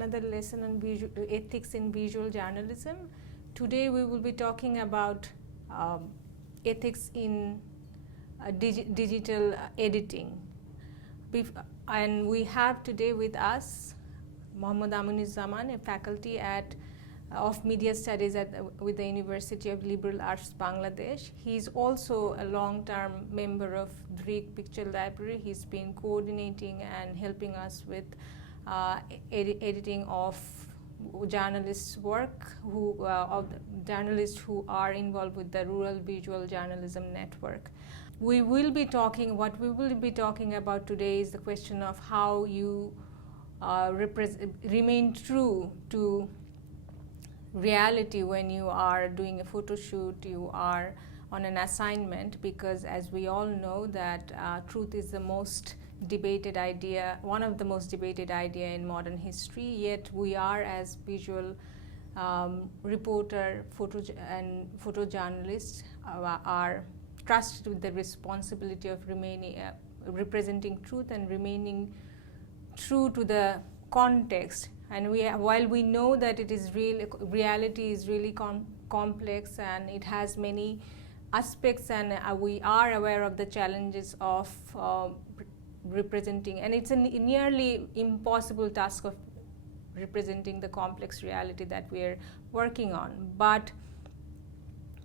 another lesson on ethics in visual journalism. Today we will be talking about ethics in digital editing. And we have today with us Mohammad Aminuzzaman, a faculty of Media Studies with the University of Liberal Arts, Bangladesh. He's also a long-term member of Dhrik Picture Library. He's been coordinating and helping us with editing of journalists' work, of journalists who are involved with the Rural Visual Journalism Network. What we will be talking about today is the question of how you remain true to reality when you are doing a photo shoot, you are on an assignment, because as we all know that truth is the most debated idea, one of the most debated idea in modern history, yet we are, as visual reporter and photojournalists, are trusted with the responsibility of representing truth and remaining true to the context. And while we know that it is reality is really complex and it has many aspects, and we are aware of the challenges of representing, and it's a nearly impossible task of representing the complex reality that we are working on. But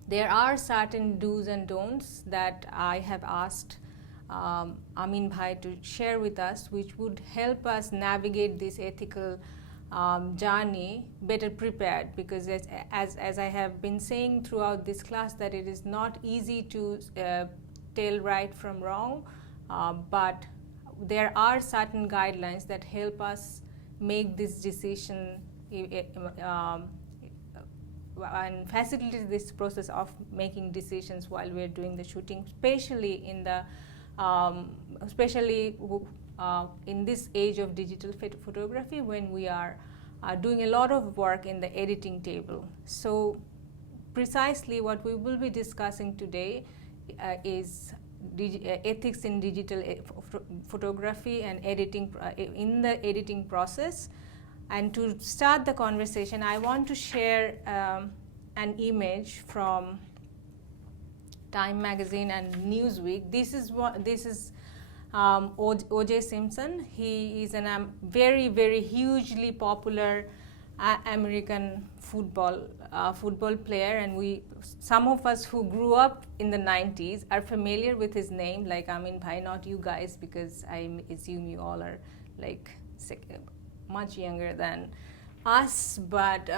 there are certain do's and don'ts that I have asked Amin Bhai to share with us, which would help us navigate this ethical journey better prepared, because as I have been saying throughout this class, that it is not easy to tell right from wrong, but there are certain guidelines that help us make this decision and facilitate this process of making decisions while we are doing the shooting, especially in the in this age of digital photography, when we are doing a lot of work in the editing table. So precisely what we will be discussing today is ethics in digital photography and editing in the editing process. And to start the conversation, I want to share an image from Time magazine and Newsweek. This is O.J. Simpson. He is a very, very hugely popular American football player, and some of us who grew up in the 90s are familiar with his name, like Amin Bhai, not you guys, because I assume you all are like much younger than us. But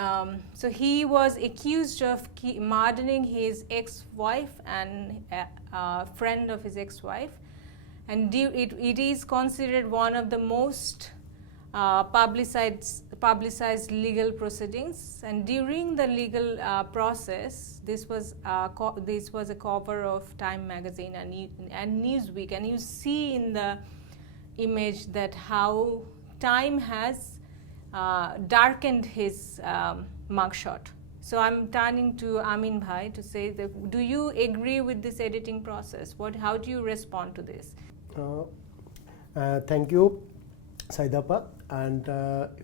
so he was accused of murdering his ex-wife and a friend of his ex-wife, and it is considered one of the most publicized legal proceedings. And during the legal process, this was a cover of Time magazine and Newsweek, and you see in the image that how Time has darkened his mugshot. So I'm turning to Amin Bhai to say that, do you agree with this editing process? How do you respond to this? Thank you, Saidapa. And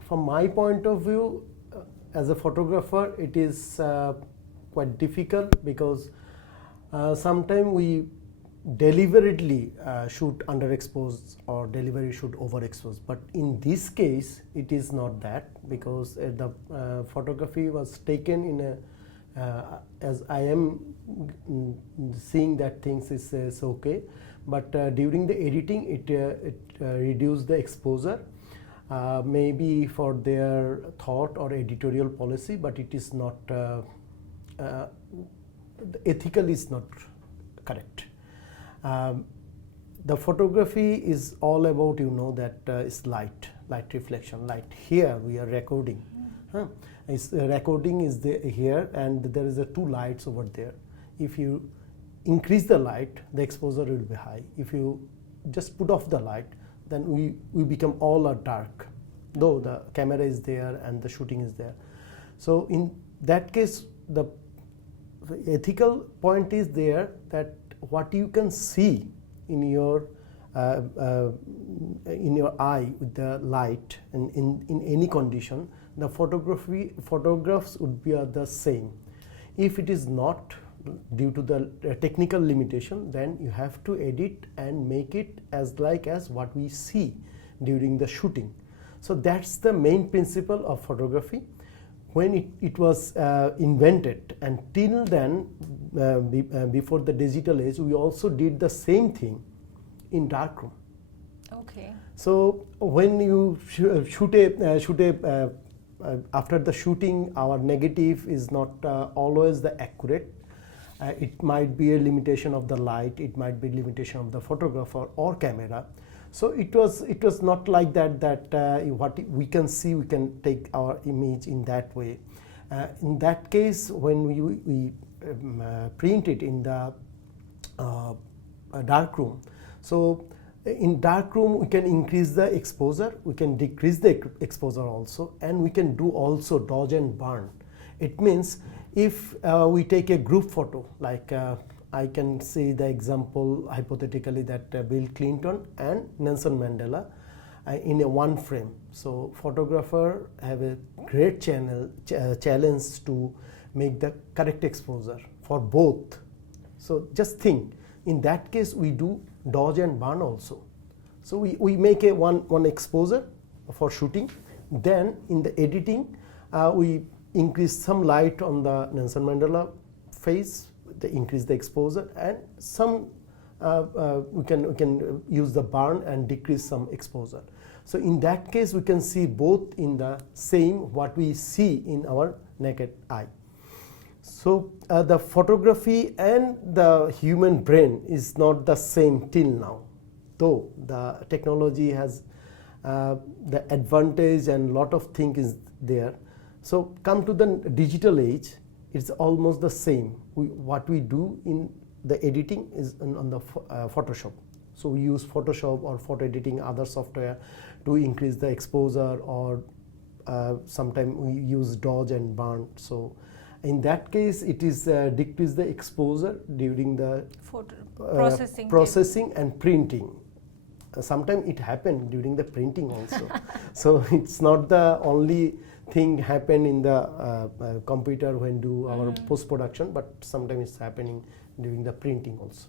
from my point of view, as a photographer, it is quite difficult, because sometimes we deliberately shoot underexposed or deliberately shoot overexposed. But in this case, it is not that, because the photography was taken in as I am seeing that things is okay. But during the editing, it reduced the exposure, maybe for their thought or editorial policy, but it is not ethically is not correct. The photography is all about, that is light reflection, light. Here we are recording. Recording is here, and there is two lights over there. If you increase the light, the exposure will be high. If you just put off the light, then we become all dark, though the camera is there and the shooting is there. So in that case, the ethical point is there, that what you can see in your in your eye with the light and in any condition, the photographs would be the same. If it is not due to the technical limitation, then you have to edit and make it as like as what we see during the shooting. So that's the main principle of photography. When it was invented, and till then, before the digital age, we also did the same thing in darkroom. Okay. So when you after the shooting, our negative is not always the accurate. It might be a limitation of the light, it might be limitation of the photographer or camera. So it was not like that what we can see, we can take our image in that way. In that case, when we print it in the darkroom, so in darkroom we can increase the exposure, we can decrease the exposure also, and we can do also dodge and burn. It means if we take a group photo, like I can see the example hypothetically that Bill Clinton and Nelson Mandela in a one frame. So photographer have a great challenge to make the correct exposure for both. So just think, in that case we do dodge and burn also. So we make a one exposure for shooting, then in the editing we increase some light on the Nelson Mandela face, increase the exposure, and some we can use the burn and decrease some exposure. So in that case we can see both in the same what we see in our naked eye. So the photography and the human brain is not the same till now, though the technology has the advantage and lot of things is there. So come to the digital age, it's almost the same. What we do in the editing is on the Photoshop. So we use Photoshop or photo editing other software to increase the exposure, or sometimes we use dodge and burn. So in that case it is decrease the exposure during the processing and printing. Sometimes it happened during the printing also. So it's not the only thing happen in the computer when do our post-production, but sometimes it's happening during the printing also.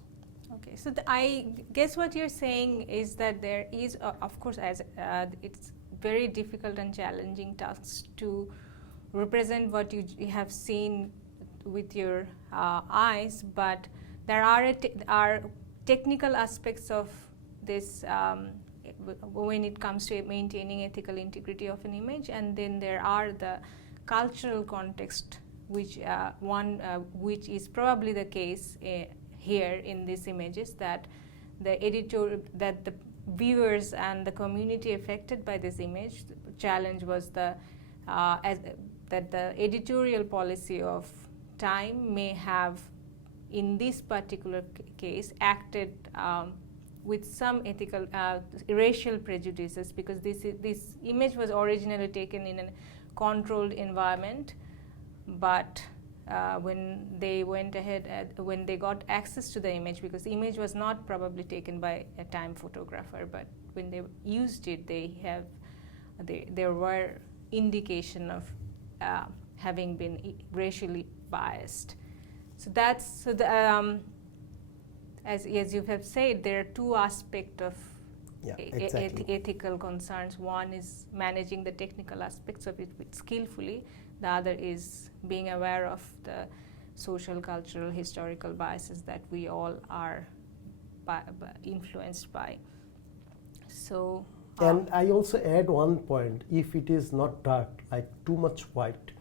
Okay, so I guess what you're saying is that there is, of course, as it's very difficult and challenging tasks to represent what you have seen with your eyes, but there are technical aspects of this when it comes to maintaining ethical integrity of an image, and then there are the cultural context, which which is probably the case here in these images, that the viewers and the community affected by this image, the challenge was that the editorial policy of time may have, in this particular case, acted with some ethical racial prejudices, because this image was originally taken in a controlled environment, but when they went ahead, when they got access to the image, because the image was not probably taken by a time photographer, but when they used it, there were indication of having been racially biased. So that's as you have said, there are two aspects of ethical concerns. One is managing the technical aspects of it skillfully. The other is being aware of the social, cultural, historical biases that we all are influenced by. So, and I also add one point: if it is not dark, like too much white,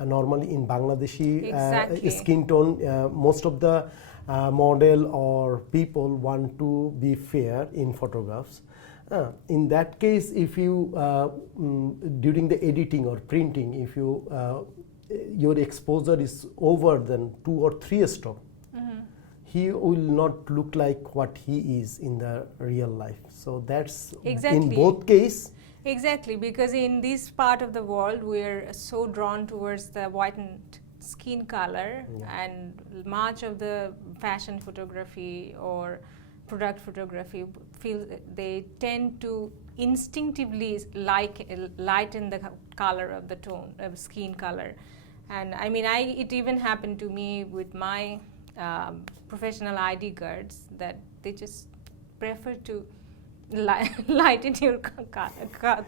normally in Bangladeshi skin tone, most of the model or people want to be fair in photographs. In that case, if you during the editing or printing, if you your exposure is over than 2 or 3 stroke, he will not look like what he is in the real life. So that's in both cases. Exactly, because in this part of the world we're so drawn towards the whitened skin color, and much of the fashion photography or product photography they tend to instinctively lighten the color of the tone of skin color. And I mean, it even happened to me with my professional ID guards, that they just prefer to lighten your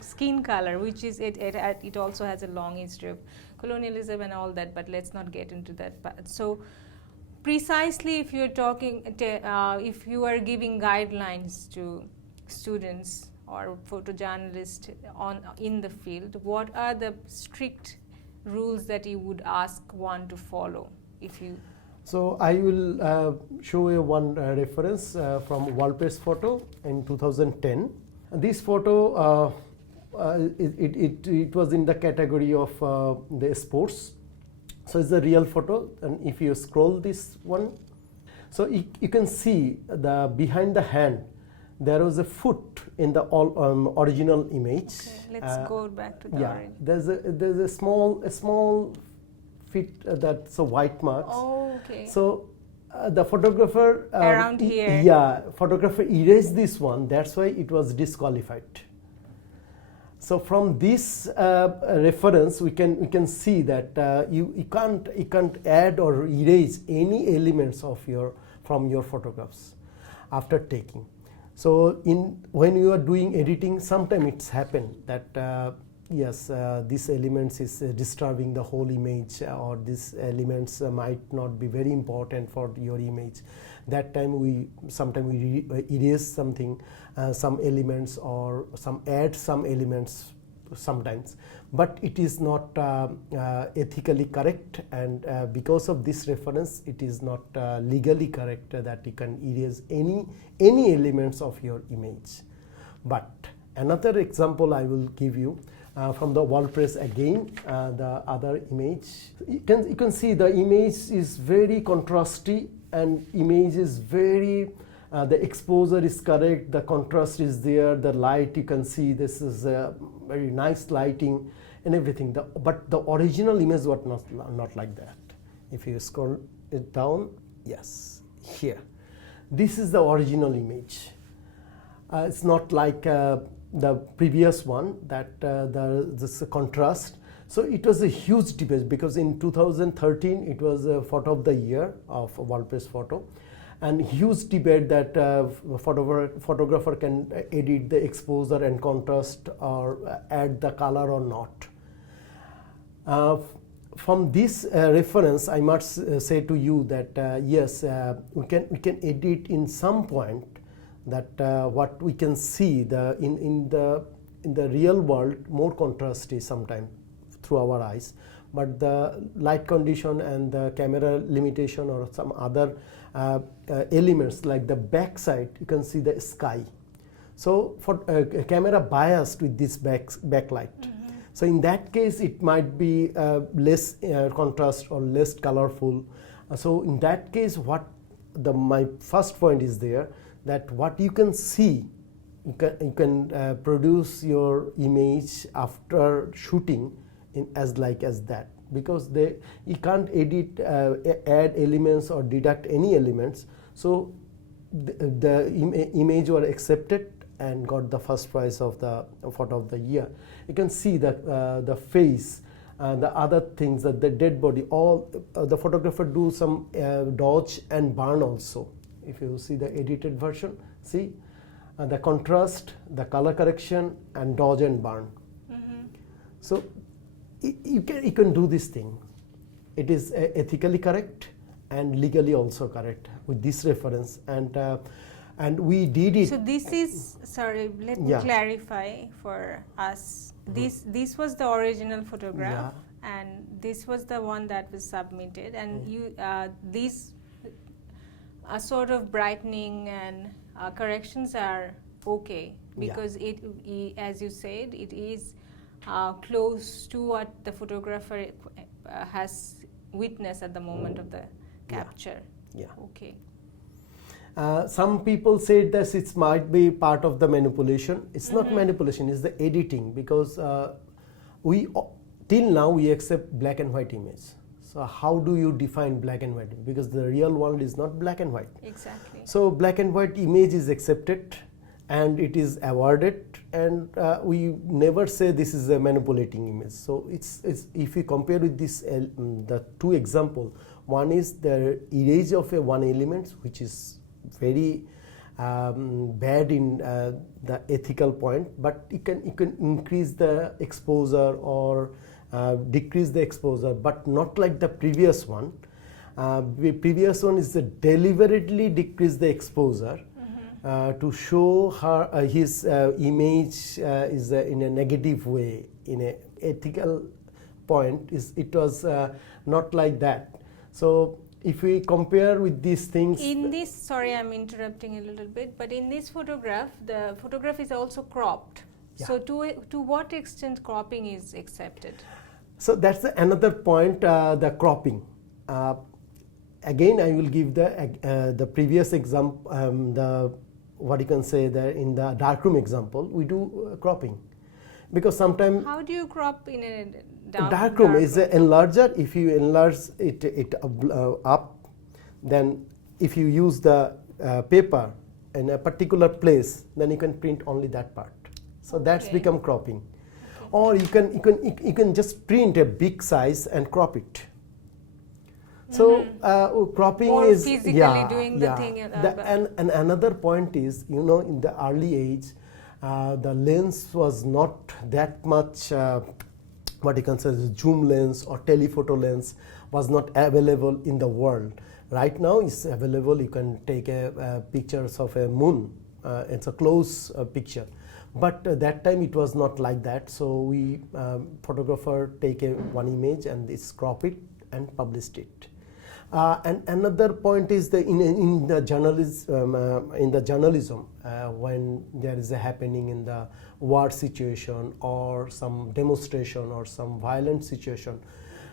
skin color, which is it also has a long history of colonialism and all that, but let's not get into that. So precisely, if you're talking, if you are giving guidelines to students or photojournalists in the field, what are the strict rules that you would ask one to follow? If you So I will show you one reference from World Press photo in 2010. And this photo, it was in the category of the sports. So it's a real photo, and if you scroll this one, so you can see the behind the hand there was a foot in the original image. Okay, let's go back to the origin. There's a small feet that's a white marks. Oh, okay. So the photographer around here. Photographer erased this one. That's why it was disqualified. So from this reference, we can see that you can't add or erase any elements of from your photographs after taking. So when you are doing editing, sometimes it's happened that yes, these elements is disturbing the whole image, or these elements might not be very important for your image. That time sometimes we erase something, some elements, or add some elements sometimes, but it is not ethically correct, and because of this reference, it is not legally correct that you can erase any elements of your image. But another example I will give you from the World Press again, the other image. You can see the image is very contrasty, and image is very the exposure is correct, the contrast is there, the light you can see this is very nice lighting and everything. But the original image was not like that. If you scroll it down, yes, here, this is the original image. It's not like the previous one that this contrast. So it was a huge debate, because in 2013 it was a photo of the year of World Press photo, and huge debate that photographer can edit the exposure and contrast or add the color or not. From this reference, I must say to you that yes, we can edit in some point that what we can see in the real world more contrast is sometimes through our eyes, but the light condition and the camera limitation or some other elements like the back side, you can see the sky. So for camera biased with this backlight. So in that case, it might be less contrast or less colorful. So in that case, my first point is there, that what you can see, you can produce your image after shooting as that, because you can't edit, add elements or deduct any elements. So the image were accepted and got the first prize of the photo of the year. You can see that the face, the other things, that the dead body, all the photographer do some dodge and burn also. If you see the edited version, see the contrast, the color correction, and dodge and burn. So you can do this thing. It is ethically correct and legally also correct with this reference, and we did it. So this is, sorry, let me clarify for us. This was the original photograph, and this was the one that was submitted, and these sort of brightening and corrections are okay, because it, as you said, it is close to what the photographer has witnessed at the moment of the capture. Okay. Some people say that it might be part of the manipulation. It's not manipulation, it's the editing, because till now we accept black and white image. So how do you define black and white? Because the real world is not black and white. Exactly. So black and white image is accepted, and it is awarded, and we never say this is a manipulating image. So it's if you compare with this the two example, one is the erase of a one element, which is very bad in the ethical point, but you can increase the exposure or decrease the exposure, but not like the previous one. The previous one is deliberately decrease the exposure to show his image is in a negative way. In a ethical point, it was not like that. So if we compare with these things, in this, sorry, I'm interrupting a little bit, but in this photograph, the photograph is also cropped. Yeah. So to what extent cropping is accepted? So that's another point, the cropping. Again, I will give the previous example, the what you can say that in the darkroom example, we do cropping, because sometimes how do you crop in a darkroom is an enlarger. If you enlarge it up, then if you use the paper in a particular place, then you can print only that part. So that's become cropping. Okay. Or you can just print a big size and crop it. So cropping or is physically doing the thing. And another point is, in the early age, the lens was not that much. What you can say is zoom lens or telephoto lens was not available in the world. Right now it's available. You can take pictures of a moon. It's a close picture, but that time it was not like that. So we photographer take one image and crop it and published it. And another point is in the journalism, when there is a happening in the war situation or some demonstration or some violent situation,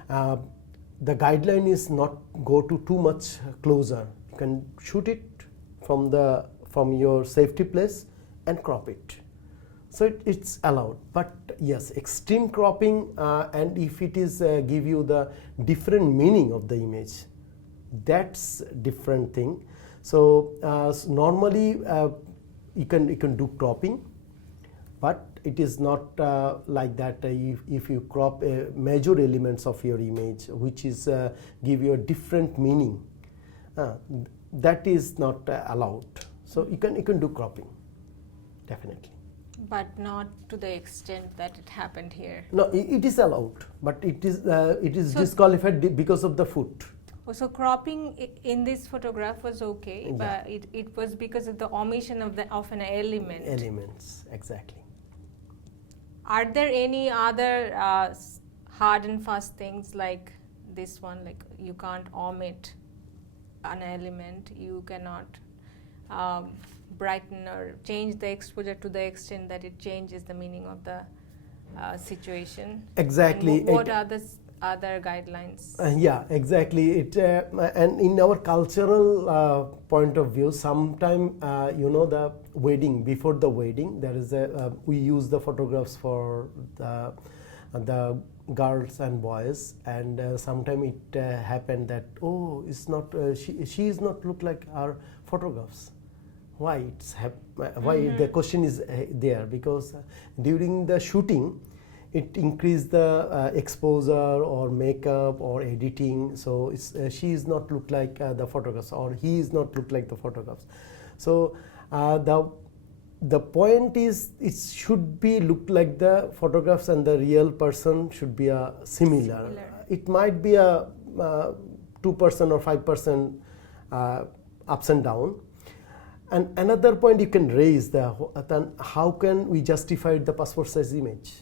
the guideline is not go to too much closer. You can shoot it from your safety place and crop it. So it's allowed. But yes, extreme cropping, and if it is give you the different meaning of the image, that's different thing. So normally you can do cropping, but it is not like that. If you crop major elements of your image, which is give you a different meaning, that is not allowed. So you can do cropping, definitely. But not to the extent that it happened here. No, it is allowed, but it is so disqualified because of the foot. So cropping in this photograph was okay, but it was because of the omission of an element. Elements, exactly. Are there any other hard and fast things like this one, like you can't omit an element, you cannot brighten or change the exposure to the extent that it changes the meaning of the situation? Exactly. And what are the other guidelines? Yeah, exactly. And in our cultural point of view, sometime the wedding, before the wedding, there is we use the photographs for the girls and boys, and sometime it happened that it's not she is not look like our photographs. Why why the question is there, because during the shooting it increased the exposure or makeup or editing, so she is not look like the photographs, or he is not look like the photographs. So the point is, it should be look like the photographs, and the real person should be similar. It might be a 2% or 5% ups and down. And another point you can raise, then how can we justify the passport size image?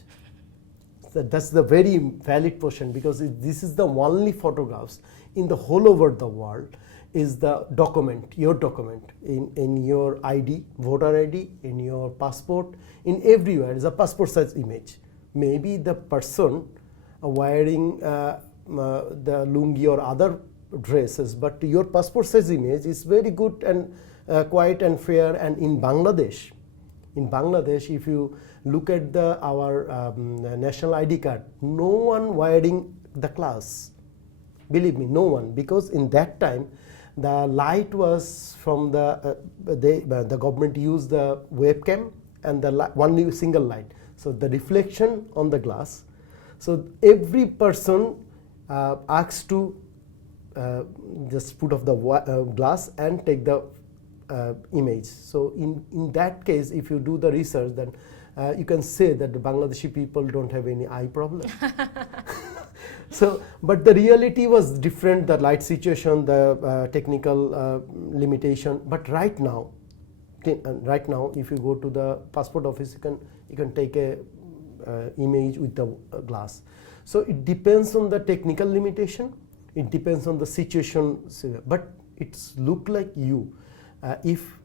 That's the very valid question, because this is the only photographs in the whole over the world is the document, your document in your ID, voter ID, in your passport, in everywhere is a passport size image. Maybe the person wearing the lungi or other dresses, but your passport size image is very good and quiet and fair. And in Bangladesh, if you look at our national ID card, no one wearing the class. Believe me, no one, because in that time the light was from the government used the webcam and the one single light. So the reflection on the glass. So every person asked to just put off the glass and take the image. So in that case, if you do the research, then you can say that the Bangladeshi people don't have any eye problem. So, but the reality was different, the light situation, the technical limitation. But right now, if you go to the passport office, you can take a image with the glass. So it depends on the technical limitation. It depends on the situation, but it's look like you. If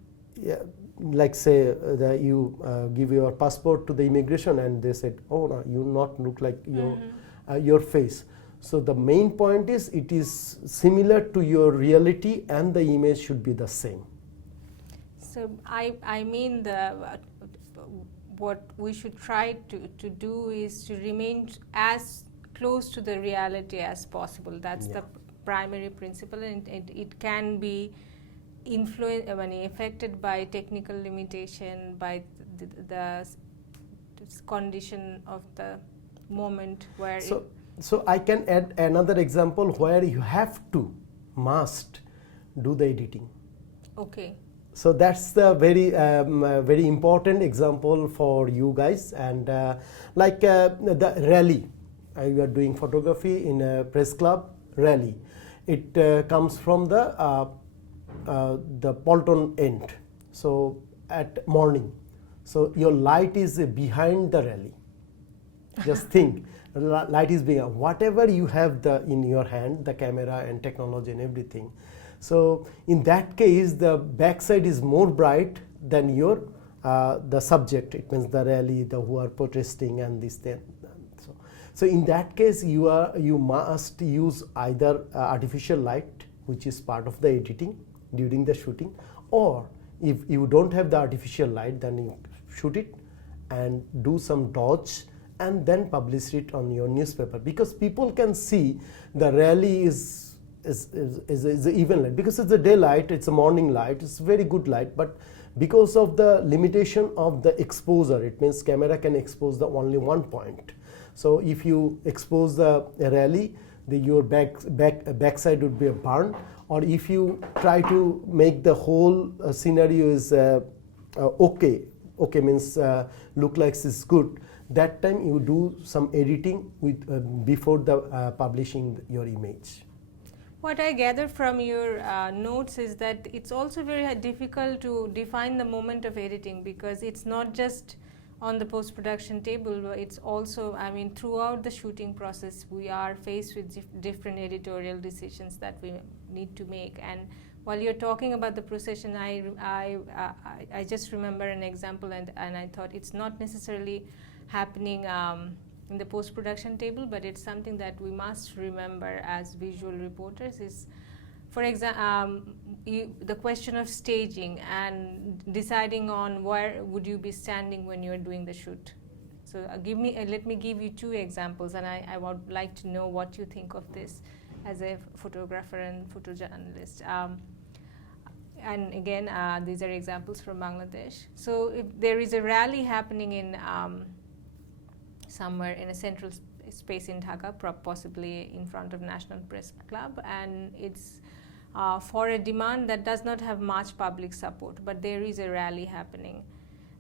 like say you give your passport to the immigration and they said, oh no, you not look like your face. So the main point is it is similar to your reality and the image should be the same. So I mean what we should try to do is to remain as close to the reality as possible. That's the primary principle, and it can be affected by technical limitation, by the condition of the moment where. So I can add another example where you must do the editing. Okay. So that's the very important example for you guys, and like the rally. You are doing photography in a press club rally. It comes from the Polton end. So at morning. So your light is behind the rally. Just think, light is behind. Whatever you have in your hand, the camera and technology and everything. So in that case, the backside is more bright than your the subject. It means the rally, who are protesting and this thing. So in that case, you must use either artificial light, which is part of the editing during the shooting, or if you don't have the artificial light, then you shoot it and do some dodge and then publish it on your newspaper, because people can see the rally is even light, because it's a daylight, it's a morning light, it's very good light, but because of the limitation of the exposure, it means camera can expose the only one point. So if you expose the rally, your backside would be a burn, or if you try to make the whole scenario is okay means look like it's good, that time you do some editing with before the publishing your image. What I gather from your notes is that it's also very difficult to define the moment of editing, because it's not just on the post-production table, but it's also, throughout the shooting process, we are faced with different editorial decisions that we need to make. And while you're talking about the procession, I just remember an example, and I thought it's not necessarily happening in the post-production table, but it's something that we must remember as visual reporters. Is, for example, the question of staging and deciding on where would you be standing when you're doing the shoot. So let me give you two examples, and I would like to know what you think of this as a photographer and photojournalist. And again, these are examples from Bangladesh. So if there is a rally happening in somewhere in a central space in Dhaka, possibly in front of National Press Club, and it's for a demand that does not have much public support, but there is a rally happening.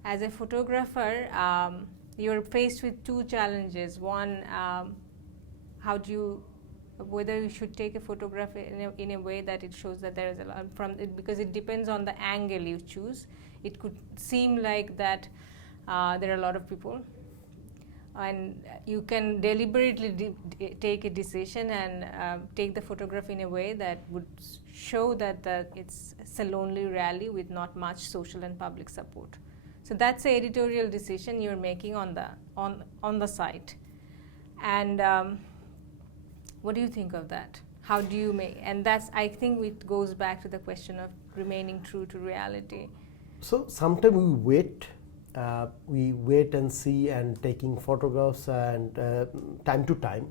As a photographer, you're faced with two challenges. One, whether you should take a photograph in a way that it shows that there is a lot because it depends on the angle you choose. It could seem like that there are a lot of people, and you can deliberately take a decision and take the photograph in a way that would show that it's a lonely rally with not much social and public support. So that's an editorial decision you're making on the site. And what do you think of that? How do you make? And I think it goes back to the question of remaining true to reality. So sometimes we wait and see and taking photographs and time to time.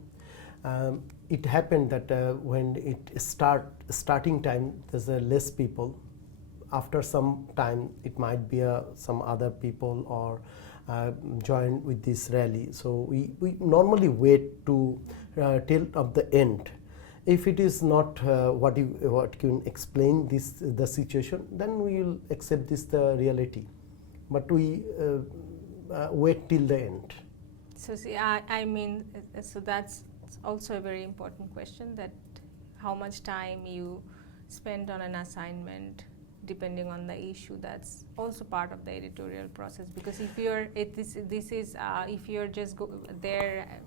it happened that when it starting time, there's less people. After some time, it might be some other people or join with this rally. So we normally wait to till of the end. If it is not what can explain the situation, then we will accept this the reality. But we wait till the end. So see, I mean, so that's also a very important question, that how much time you spend on an assignment depending on the issue. That's also part of the editorial process, because if you're if you're just there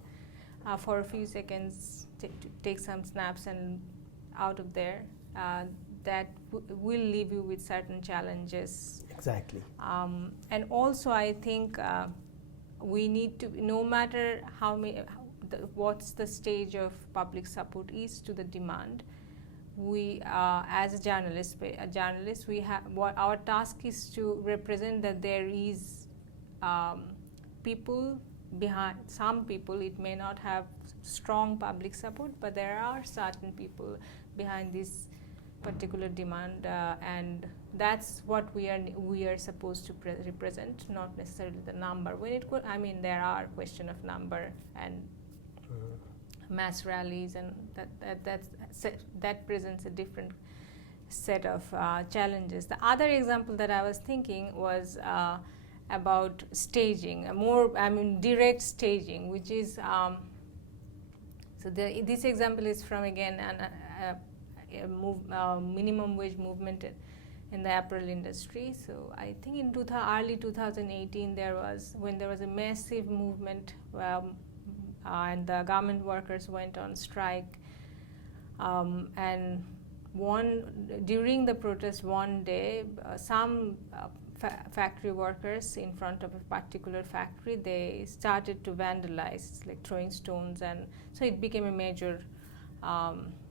for a few seconds to take some snaps and out of there, that will leave you with certain challenges. Exactly. And also I think we need to, no matter how many, what's the stage of public support is to the demand, we as a journalist, we have, what our task is to represent that there is people behind. Some people, it may not have strong public support, but there are certain people behind this particular demand, and that's what we are supposed to represent, not necessarily the number. When it could, I mean, there are question of number and mass rallies, and that presents a different set of challenges. The other example that I was thinking was about staging, direct staging, which is this example is from, again, minimum wage movement in the apparel industry. So I think in early 2018 when there was a massive movement, and the garment workers went on strike, and during the protest one day, some factory workers in front of a particular factory, they started to vandalize, like throwing stones, and so it became a major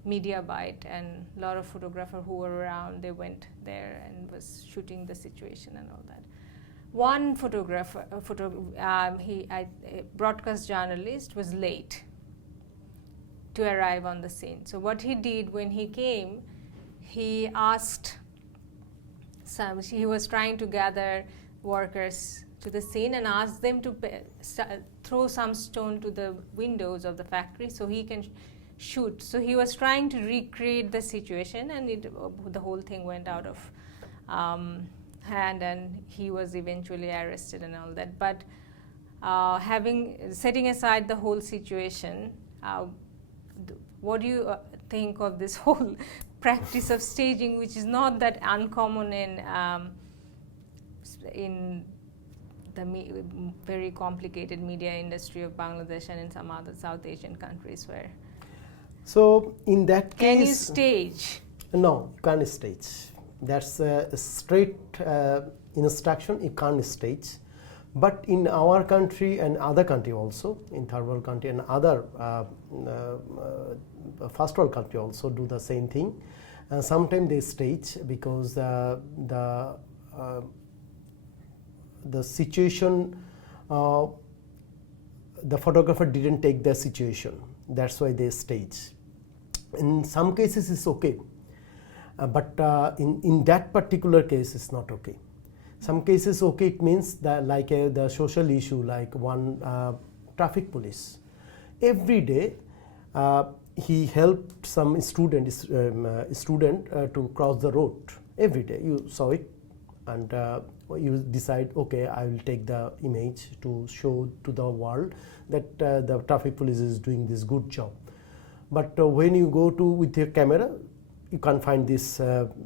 media bite, and a lot of photographers who were around, they went there and was shooting the situation and all that. One photographer, a broadcast journalist, was late to arrive on the scene. So what he did when he came, he was trying to gather workers to the scene and asked them to throw some stone to the windows of the factory so he can shoot. So he was trying to recreate the situation, and the whole thing went out of hand, and he was eventually arrested and all that. But setting aside the whole situation, what do you think of this whole practice of staging, which is not that uncommon in the very complicated media industry of Bangladesh and in some other South Asian countries where? So in that case, can you stage? No, you can't stage. That's a straight instruction. You can't stage. But in our country and other country also, in third world country and other first world country also do the same thing. Sometimes they stage because the situation, the photographer didn't take the situation. That's why they stage. In some cases it's okay, but in that particular case it's not okay. Some cases okay, it means that like the social issue, like one traffic police. Every day he helped some student to cross the road. Every day you saw it, and you decide, okay, I will take the image to show to the world that the traffic police is doing this good job. But when you go with your camera, you can't find this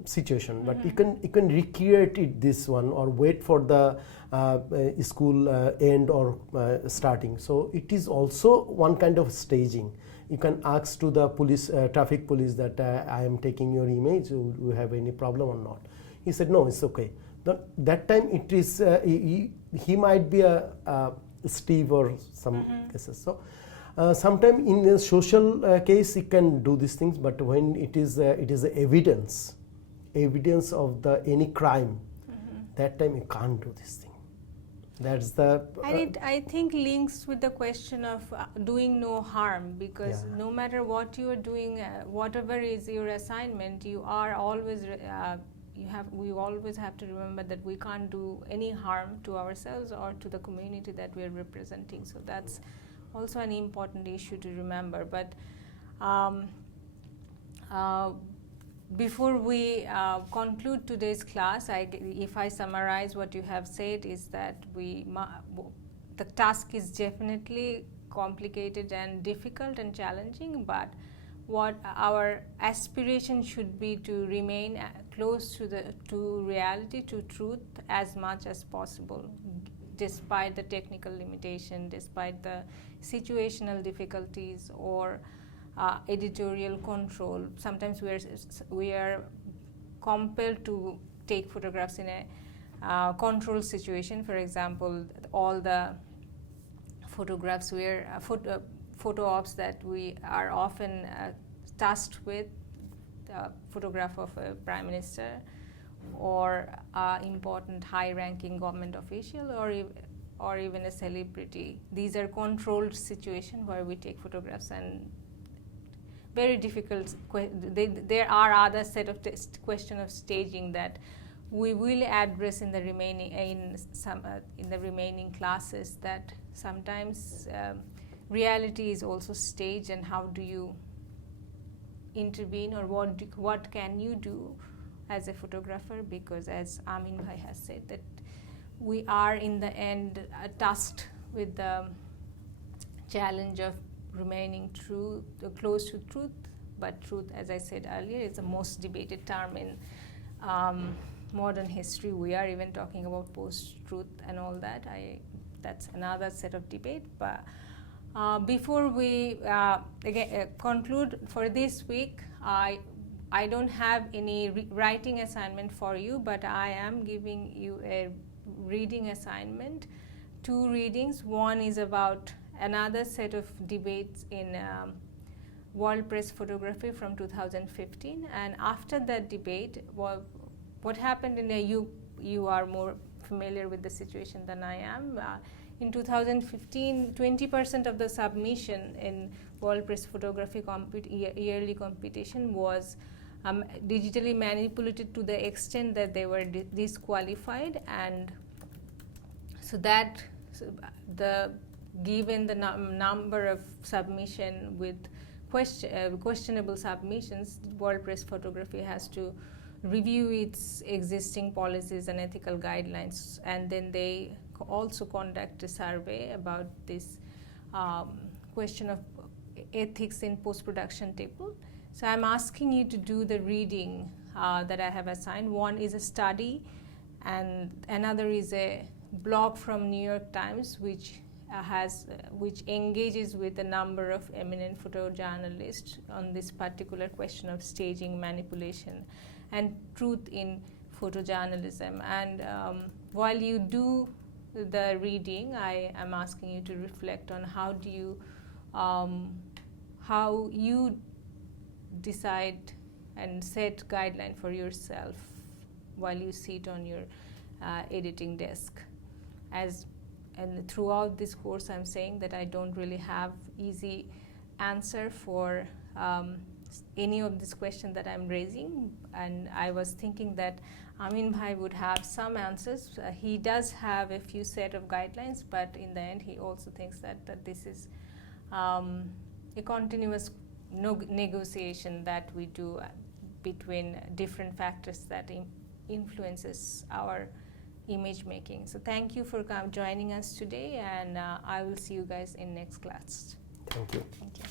situation. But you can recreate it, this one, or wait for the school end or starting. So it is also one kind of staging. You can ask to the police, traffic police, that I am taking your image. Do you have any problem or not? He said no, it's okay. That time it is he might be a Steve or some cases. So sometimes in a social case you can do these things, but when it is evidence of any crime, that time you can't do this thing. That's the And I think links with the question of doing no harm, because Yeah. no matter what you are doing, whatever is your assignment, you are always we always have to remember that we can't do any harm to ourselves or to the community that we are representing. So that's also an important issue to remember. But before we conclude today's class, if I summarize what you have said, is that the task is definitely complicated and difficult and challenging, but what our aspiration should be to remain close to reality, to truth as much as possible, despite the technical limitation, despite the situational difficulties or editorial control. Sometimes we are compelled to take photographs in a controlled situation. For example, all the photographs photo ops that we are often tasked with, the photograph of a prime minister or important high-ranking government official or even a celebrity. These are controlled situations where we take photographs, and very difficult. There are other set of question of staging that we will address in the remaining classes. That sometimes reality is also staged, and how do you intervene, or what can you do as a photographer? Because as Amin Bhai has said, that we are in the end tasked with the challenge of remaining true, close to truth. But truth, as I said earlier, is the most debated term in modern history. We are even talking about post-truth and all that. That's another set of debate. But before we conclude for this week, I don't have any writing assignment for you, but I am giving you a reading assignment. 2 readings. One is about another set of debates in World Press Photography from 2015, and after that debate, what happened in you are more familiar with the situation than I am. In 2015, 20% of the submission in World Press Photography yearly competition was digitally manipulated to the extent that they were disqualified, and so that given the number of submission with questionable submissions, World Press Photography has to review its existing policies and ethical guidelines, and then they also conduct a survey about this question of ethics in post-production table. So I'm asking you to do the reading that I have assigned. One is a study, and another is a blog from New York Times, which engages with a number of eminent photojournalists on this particular question of staging, manipulation, and truth in photojournalism. And while you do the reading, I am asking you to reflect on how you decide and set guideline for yourself while you sit on your editing desk. And throughout this course, I'm saying that I don't really have easy answer for any of these questions that I'm raising, and I was thinking that Amin Bhai would have some answers. He does have a few set of guidelines, but in the end he also thinks that this is a continuous negotiation that we do between different factors that influences our image making. So thank you for joining us today, and I will see you guys in next class. Thank you. Thank you.